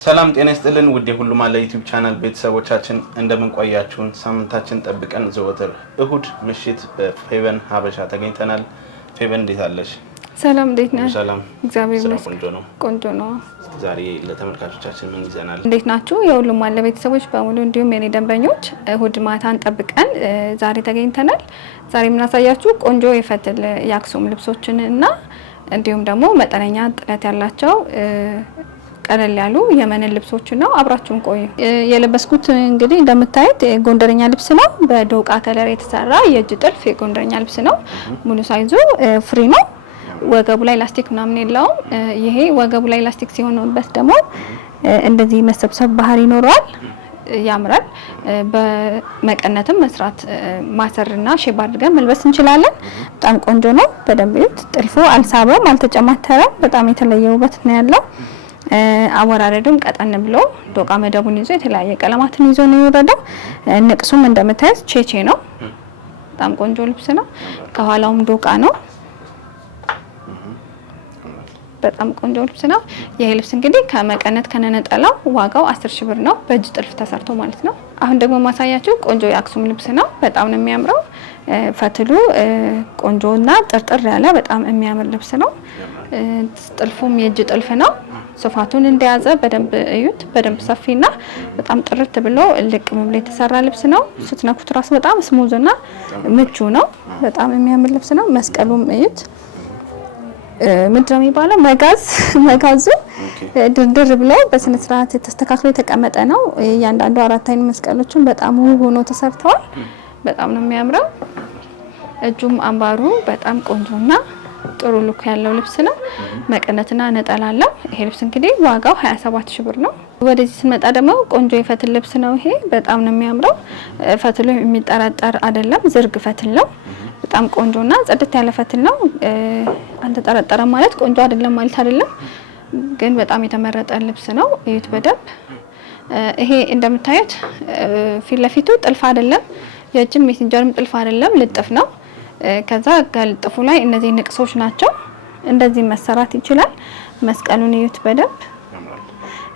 ሰላም ጤና ይስጥልን ውድ የሁሉ ማለ ዩቲዩብ ቻናል ቤተሰቦቻችን እንደምን ቆያችሁን? ሳምንታችን ጠብቀን ዘወትር እሁድ ምሽት በፌቨን ሀበሻ ተገኝተናል። ፌቨን እንዴት አለሽ? ሰላም እንዴት ነህ? ሰላም እግዚአብሔር ይመስገን። ቆንጆ ነው። ዛሬ ለተመልካቾቻችን ምን ይዘናል? እንዴት ናችሁ? የሁሉ ማለ ቤተሰቦች በሙሉ እንዲሁም የኔ ደንበኞች እሁድ ማታን ጠብቀን ዛሬ ተገኝተናል። ዛሬ የምናሳያችሁ ቆንጆ የፈትል የአክሱም ልብሶችን እና እንዲሁም ደግሞ መጠነኛ ጥለት ያላቸው ቀለል ያሉ የመነን ልብሶች ነው። አብራችሁን ቆዩ። የለበስኩት እንግዲህ እንደምታዩት ጎንደረኛ ልብስ ነው። በዶቃ ከለር የተሰራ የእጅ ጥልፍ የጎንደረኛ ልብስ ነው። ሙሉ ሳይዙ ፍሪ ነው። ወገቡ ላይ ላስቲክ ምናምን የለውም። ይሄ ወገቡ ላይ ላስቲክ ሲሆንበት ደግሞ እንደዚህ መሰብሰብ ባህሪ ይኖረዋል። ያምራል። በመቀነትም መስራት ማሰርና ሼፕ አድርገን መልበስ እንችላለን። በጣም ቆንጆ ነው። በደንብ ይዩት። ጥልፉ አልሳበም፣ አልተጨማተረም። በጣም የተለየ ውበት ነው ያለው። አወራረዱም ቀጠን ብሎ ዶቃ መደቡን ይዞ የተለያየ ቀለማትን ይዞ ነው የወረደው። ንቅሱም እንደምታዩት ቼቼ ነው። በጣም ቆንጆ ልብስ ነው። ከኋላውም ዶቃ ነው። በጣም ቆንጆ ልብስ ነው። ይሄ ልብስ እንግዲህ ከመቀነት ከነነጠላው ዋጋው 10,000 ብር ነው። በእጅ ጥልፍ ተሰርቶ ማለት ነው። አሁን ደግሞ ማሳያችሁ ቆንጆ የአክሱም ልብስ ነው። በጣም ነው የሚያምረው። ፈትሉ ቆንጆና ጥርጥር ያለ በጣም የሚያምር ልብስ ነው። ጥልፉም የእጅ ጥልፍ ነው። ሶፋቱን እንደያዘ በደንብ እዩት። በደንብ ሰፊና በጣም ጥርት ብሎ ልቅ ብሎ የተሰራ ልብስ ነው። ስትነኩት ራሱ በጣም ስሙዝና ምቹ ነው። በጣም የሚያምር ልብስ ነው። መስቀሉም እዩት። ምንድነው የሚባለው? መጋዙ ድርድር ብሎ በስነ ስርዓት ተስተካክሎ የተቀመጠ ነው። እያንዳንዱ አራት አይነት መስቀሎችን በጣም ውብ ሆኖ ተሰርተዋል። በጣም ነው የሚያምረው። እጁም አምባሩ በጣም ቆንጆና ጥሩ ሉክ ያለው ልብስ ነው። መቀነትና ነጠላ አለው። ይሄ ልብስ እንግዲህ ዋጋው 27,000 ብር ነው። ወደዚህ ስንመጣ ደግሞ ቆንጆ የፈትል ልብስ ነው። ይሄ በጣም ነው የሚያምረው። ፈትሉ የሚጠረጠር አይደለም፣ ዝርግ ፈትል ነው። በጣም ቆንጆና ጽድት ያለ ፈትል ነው። አንተጠረጠረ ማለት ቆንጆ አይደለም ማለት አይደለም፣ ግን በጣም የተመረጠ ልብስ ነው። እዩት በደንብ። ይሄ እንደምታዩት ፊት ለፊቱ ጥልፍ አይደለም፣ የእጅም ሜሴንጀርም ጥልፍ አይደለም፣ ልጥፍ ነው። ከዛ ከልጥፉ ላይ እነዚህ ንቅሶች ናቸው። እንደዚህ መሰራት ይችላል። መስቀሉን እዩት በደንብ።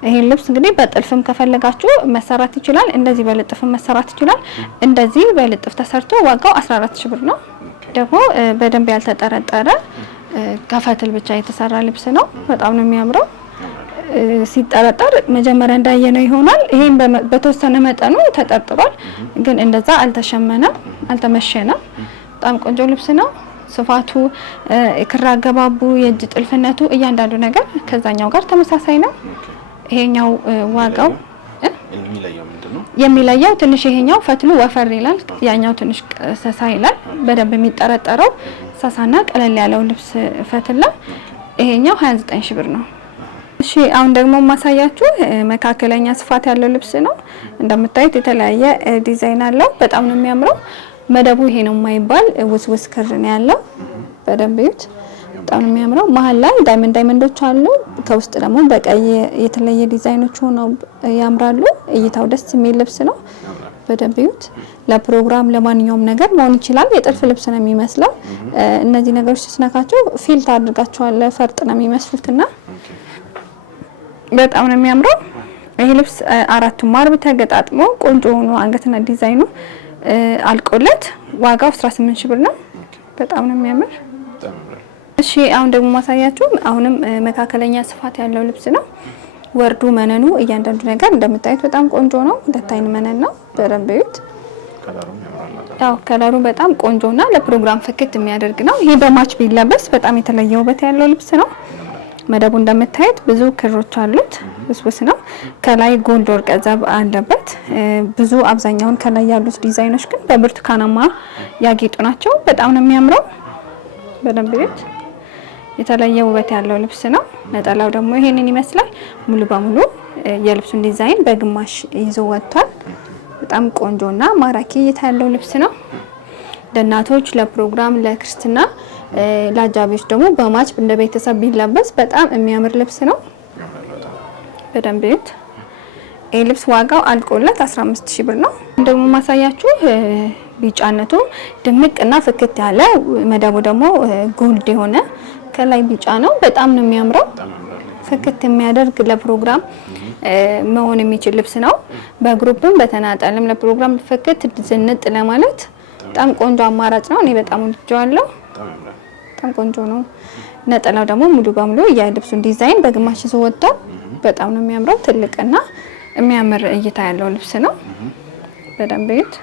ይሄን ልብስ እንግዲህ በጥልፍም ከፈለጋችሁ መሰራት ይችላል። እንደዚህ በልጥፍም መሰራት ይችላል። እንደዚህ በልጥፍ ተሰርቶ ዋጋው 14,000 ብር ነው። ደግሞ በደንብ ያልተጠረጠረ ከፈትል ብቻ የተሰራ ልብስ ነው። በጣም ነው የሚያምረው። ሲጠረጠር መጀመሪያ እንዳየነው ይሆናል። ይሄን በተወሰነ መጠኑ ተጠርጥሯል፣ ግን እንደዛ አልተሸመነም፣ አልተመሸነም። በጣም ቆንጆ ልብስ ነው። ስፋቱ፣ ክር አገባቡ፣ የእጅ ጥልፍነቱ እያንዳንዱ ነገር ከዛኛው ጋር ተመሳሳይ ነው። ይሄኛው ዋጋው የሚለየው ትንሽ ይሄኛው ፈትሉ ወፈር ይላል፣ ያኛው ትንሽ ሰሳ ይላል። በደንብ የሚጠረጠረው ሰሳና ቀለል ያለው ልብስ ፈትል ነው። ይሄኛው 29,000 ብር ነው። እሺ አሁን ደግሞ ማሳያችሁ መካከለኛ ስፋት ያለው ልብስ ነው። እንደምታዩት የተለያየ ዲዛይን አለው። በጣም ነው የሚያምረው። መደቡ ይሄ ነው የማይባል ውስውስ ክር ነው ያለው። በደንብ እዩት። በጣም ነው የሚያምረው። መሀል ላይ ዳይመንዶች አሉ። ከውስጥ ደግሞ በቀይ የተለየ ዲዛይኖች ሆነው ያምራሉ። እይታው ደስ የሚል ልብስ ነው። በደንብ እዩት። ለፕሮግራም ለማንኛውም ነገር መሆን ይችላል። የጥልፍ ልብስ ነው የሚመስለው። እነዚህ ነገሮች ስትነካቸው ፊልት አድርጋቸዋል። ፈርጥ ነው የሚመስሉትና በጣም ነው የሚያምረው። ይሄ ልብስ አራቱም ማርብ ተገጣጥሞ ቆንጆ ሆኖ አንገትና ዲዛይኑ አልቆለት ዋጋው 18,000 ብር ነው። በጣም ነው የሚያምር። እሺ አሁን ደግሞ ማሳያችሁ አሁንም መካከለኛ ስፋት ያለው ልብስ ነው። ወርዱ መነኑ እያንዳንዱ ነገር እንደምታዩት በጣም ቆንጆ ነው። ሁለት አይን መነን ነው። በደንብ እዩት። ከለሩ በጣም ቆንጆና ለፕሮግራም ፍክት የሚያደርግ ነው። ይሄ በማች ቢለበስ በጣም የተለየ ውበት ያለው ልብስ ነው። መደቡ እንደምታዩት ብዙ ክሮች አሉት። ውስውስ ነው። ከላይ ጎልድ ወርቀ ዘብ አለበት። ብዙ አብዛኛውን ከላይ ያሉት ዲዛይኖች ግን በብርቱካናማ ያጌጡ ናቸው። በጣም ነው የሚያምረው። በደንብ እዩት። የተለየ ውበት ያለው ልብስ ነው። ነጠላው ደግሞ ይሄንን ይመስላል። ሙሉ በሙሉ የልብሱን ዲዛይን በግማሽ ይዞ ወጥቷል። በጣም ቆንጆና ማራኪ እይታ ያለው ልብስ ነው። ለእናቶች፣ ለፕሮግራም፣ ለክርስትና፣ ለአጃቢዎች ደግሞ በማች እንደ ቤተሰብ ቢለበስ በጣም የሚያምር ልብስ ነው። በደንብ እዩት። ይሄ ልብስ ዋጋው አልቆለት 15,000 ብር ነው። ደግሞ ማሳያችሁ ቢጫነቱ ድምቅና ፍክት ያለ መደቡ ደግሞ ጎልድ የሆነ ከላይ ቢጫ ነው። በጣም ነው የሚያምረው። ፍክት የሚያደርግ ለፕሮግራም መሆን የሚችል ልብስ ነው። በግሩፕም በተናጠልም ለፕሮግራም ፈክት ዝንጥ ለማለት በጣም ቆንጆ አማራጭ ነው። እኔ በጣም ወድጄዋለሁ። በጣም ቆንጆ ነው። ነጠላው ደግሞ ሙሉ በሙሉ የልብሱን ዲዛይን በግማሽ ይዞ ወጥቷል። በጣም ነው የሚያምረው። ትልቅና የሚያምር እይታ ያለው ልብስ ነው። በደንብ እዩት።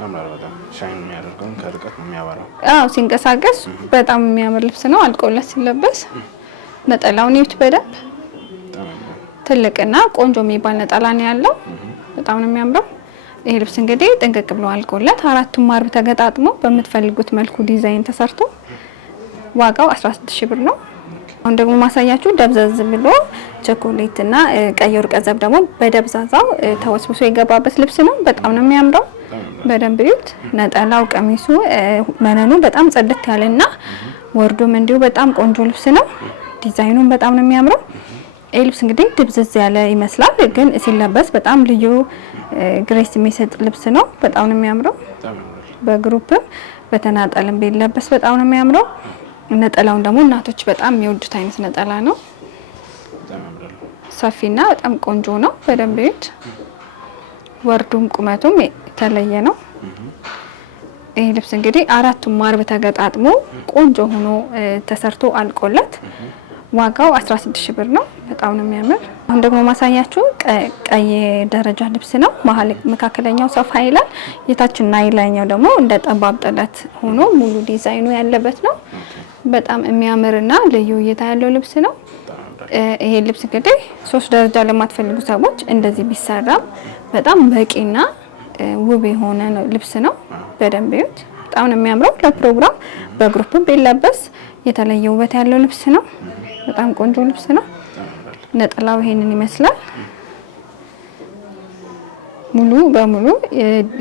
ያምራል። በጣም ሻይን የሚያደርገው ከርቀት ነው የሚያበራው። አዎ ሲንቀሳቀስ በጣም የሚያምር ልብስ ነው። አልቆለት ሲለበስ ነጠላውን እዩት በደንብ ትልቅና ቆንጆ የሚባል ነጠላ ነው ያለው። በጣም ነው የሚያምረው። ይሄ ልብስ እንግዲህ ጥንቅቅ ብሎ አልቆለት አራቱም አርብ ተገጣጥሞ በምትፈልጉት መልኩ ዲዛይን ተሰርቶ ዋጋው 16000 ብር ነው። አሁን ደግሞ ማሳያችሁ ደብዘዝ ብሎ ቸኮሌት እና ቀይ ወርቅ ዘብ ደግሞ በደብዛዛው ተወስብሶ የገባበት ልብስ ነው። በጣም ነው የሚያምረው። በደንብ እዩት። ነጠላው፣ ቀሚሱ፣ መነኑ በጣም ጽድት ያለና ወርዶም እንዲሁ በጣም ቆንጆ ልብስ ነው። ዲዛይኑም በጣም ነው የሚያምረው። ይህ ልብስ እንግዲህ ድብዝዝ ያለ ይመስላል፣ ግን ሲለበስ በጣም ልዩ ግሬስ የሚሰጥ ልብስ ነው። በጣም ነው የሚያምረው። በግሩፕም በተናጠልም ቢለበስ በጣም ነው የሚያምረው። ነጠላውን ደግሞ እናቶች በጣም የሚወዱት አይነት ነጠላ ነው። ሰፊና በጣም ቆንጆ ነው። በደንብ እዩት። ወርዱም ቁመቱም የተለየ ነው። ይህ ልብስ እንግዲህ አራቱም አርብ ተገጣጥሞ ቆንጆ ሆኖ ተሰርቶ አልቆለት ዋጋው 16000 ብር ነው። በጣም ነው የሚያምር። አሁን ደግሞ ማሳያችሁ ቀይ ደረጃ ልብስ ነው። መካከለኛው ሰፋ ይላል፣ የታችና የላይኛው ደግሞ እንደ ጠባብ ጥለት ሆኖ ሙሉ ዲዛይኑ ያለበት ነው። በጣም የሚያምርና ልዩ እይታ ያለው ልብስ ነው። ይሄ ልብስ እንግዲህ 3 ደረጃ ለማትፈልጉ ሰዎች እንደዚህ ቢሰራም በጣም በቂና ውብ የሆነ ልብስ ነው። በደንብ እዩት። በጣም ነው የሚያምረው። ለፕሮግራም በግሩፕም ቢለበስ የተለየ ውበት ያለው ልብስ ነው። በጣም ቆንጆ ልብስ ነው። ነጠላው ይሄንን ይመስላል። ሙሉ በሙሉ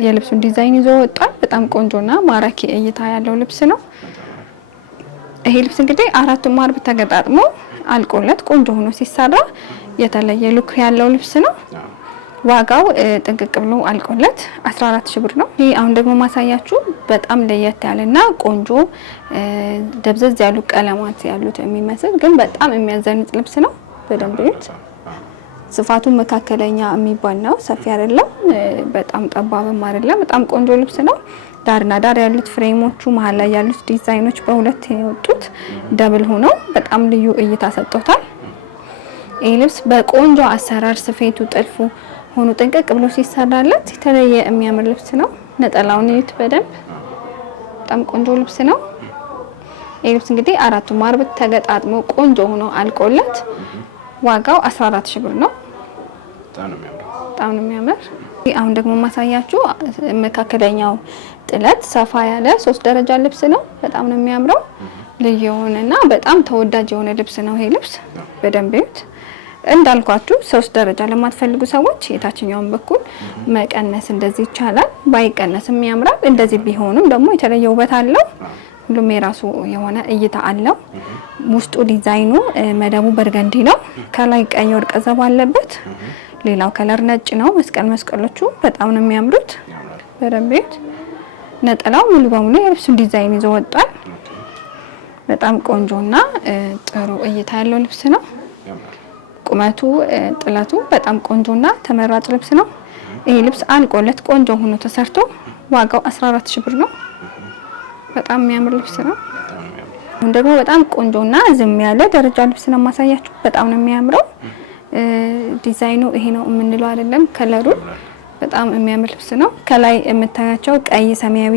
የልብሱን ዲዛይን ይዞ ወጣል። በጣም ቆንጆና ማራኪ እይታ ያለው ልብስ ነው። ይሄ ልብስ እንግዲህ አራቱም አርብ ተገጣጥሞ አልቆለት ቆንጆ ሆኖ ሲሰራ የተለየ ሉክ ያለው ልብስ ነው። ዋጋው ጥንቅቅ ብሎ አልቆለት 14000 ብር ነው። ይሄ አሁን ደግሞ ማሳያችሁ በጣም ለየት ያለና ቆንጆ ደብዘዝ ያሉ ቀለማት ያሉት የሚመስል ግን በጣም የሚያዘንጥ ልብስ ነው። በደንብ እዩት። ስፋቱ መካከለኛ የሚባል ነው። ሰፊ አይደለም፣ በጣም ጠባብም አይደለም። በጣም ቆንጆ ልብስ ነው። ዳርና ዳር ያሉት ፍሬሞቹ መሀል ላይ ያሉት ዲዛይኖች በሁለት የወጡት ደብል ሆነው በጣም ልዩ እይታ ሰጥቶታል። ይህ ልብስ በቆንጆ አሰራር ስፌቱ፣ ጥልፉ ሆኖ ጥንቅቅ ብሎ ሲሰራለት የተለየ የሚያምር ልብስ ነው። ነጠላውን እዩት በደንብ በጣም ቆንጆ ልብስ ነው። ይህ ልብስ እንግዲህ አራቱም አርብ ተገጣጥሞ ቆንጆ ሆኖ አልቆለት ዋጋው 14000 ብር ነው። በጣም ነው የሚያምር። አሁን ደግሞ ማሳያችሁ መካከለኛው ጥለት ሰፋ ያለ 3 ደረጃ ልብስ ነው። በጣም ነው የሚያምረው። ልዩ የሆነና በጣም ተወዳጅ የሆነ ልብስ ነው ይሄ ልብስ። በደንብ እዩት። እንዳልኳችሁ 3 ደረጃ ለማትፈልጉ ሰዎች የታችኛውን በኩል መቀነስ እንደዚህ ይቻላል። ባይቀነስም ያምራል። እንደዚህ ቢሆንም ደግሞ የተለየ ውበት አለው። ሁሉም የራሱ የሆነ እይታ አለው። ውስጡ ዲዛይኑ መደቡ በርገንዲ ነው። ከላይ ቀይ ወርቅ ዘብ አለበት። ሌላው ከለር ነጭ ነው። መስቀሎቹ በጣም ነው የሚያምሩት። በደንብ እዩት። ነጠላው ሙሉ በሙሉ የልብሱን ዲዛይን ይዞ ወጣል። በጣም ቆንጆና ጥሩ እይታ ያለው ልብስ ነው። ቁመቱ፣ ጥለቱ በጣም ቆንጆና ተመራጭ ልብስ ነው። ይሄ ልብስ አልቆለት ቆንጆ ሆኖ ተሰርቶ ዋጋው 14000 ብር ነው። በጣም የሚያምር ልብስ ነው። አሁን ደግሞ በጣም ቆንጆና ዝም ያለ ደረጃ ልብስ ነው ማሳያችሁ። በጣም ነው የሚያምረው። ዲዛይኑ ይሄ ነው የምንለው አይደለም። ከለሩ በጣም የሚያምር ልብስ ነው። ከላይ የምታያቸው ቀይ፣ ሰማያዊ፣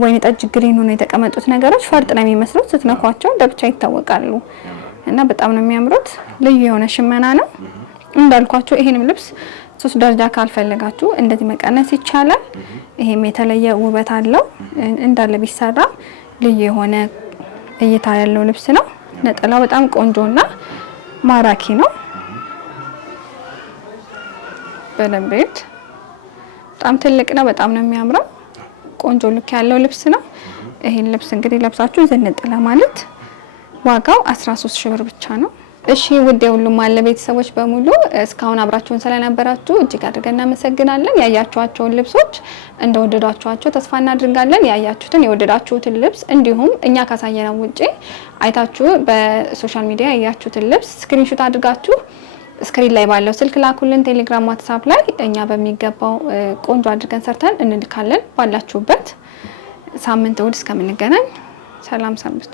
ወይን ጠጅ፣ ግሪን ሆኖ የተቀመጡት ነገሮች ፈርጥ ነው የሚመስሉት። ስትነኳቸው ለብቻ ይታወቃሉ እና በጣም ነው የሚያምሩት። ልዩ የሆነ ሽመና ነው። እንዳልኳችሁ ይሄንም ልብስ 3 ደረጃ ካልፈለጋችሁ እንደዚህ መቀነስ ይቻላል። ይሄም የተለየ ውበት አለው። እንዳለ ቢሰራ ልዩ የሆነ እይታ ያለው ልብስ ነው። ነጠላው በጣም ቆንጆና ማራኪ ነው። በደንብ እዩት። በጣም ትልቅ ነው። በጣም ነው የሚያምረው። ቆንጆ ልክ ያለው ልብስ ነው። ይሄን ልብስ እንግዲህ ለብሳችሁ ዝንጥ ለማለት ዋጋው 13000 ብር ብቻ ነው። እሺ ውድ የሁሉም አለ ቤተሰቦች በሙሉ እስካሁን አብራችሁን ስለነበራችሁ እጅግ አድርገን እናመሰግናለን። ያያችኋቸውን ልብሶች እንደወደዳችኋቸው ተስፋ እናድርጋለን። ያያችሁትን የወደዳችሁትን ልብስ እንዲሁም እኛ ካሳየነው ውጪ አይታችሁ በሶሻል ሚዲያ ያያችሁትን ልብስ ስክሪንሾት አድርጋችሁ ስክሪን ላይ ባለው ስልክ ላኩልን፣ ቴሌግራም፣ ዋትስአፕ ላይ እኛ በሚገባው ቆንጆ አድርገን ሰርተን እንልካለን። ባላችሁበት ሳምንት እሁድ እስከምንገናኝ ሰላም ሰንብቱ።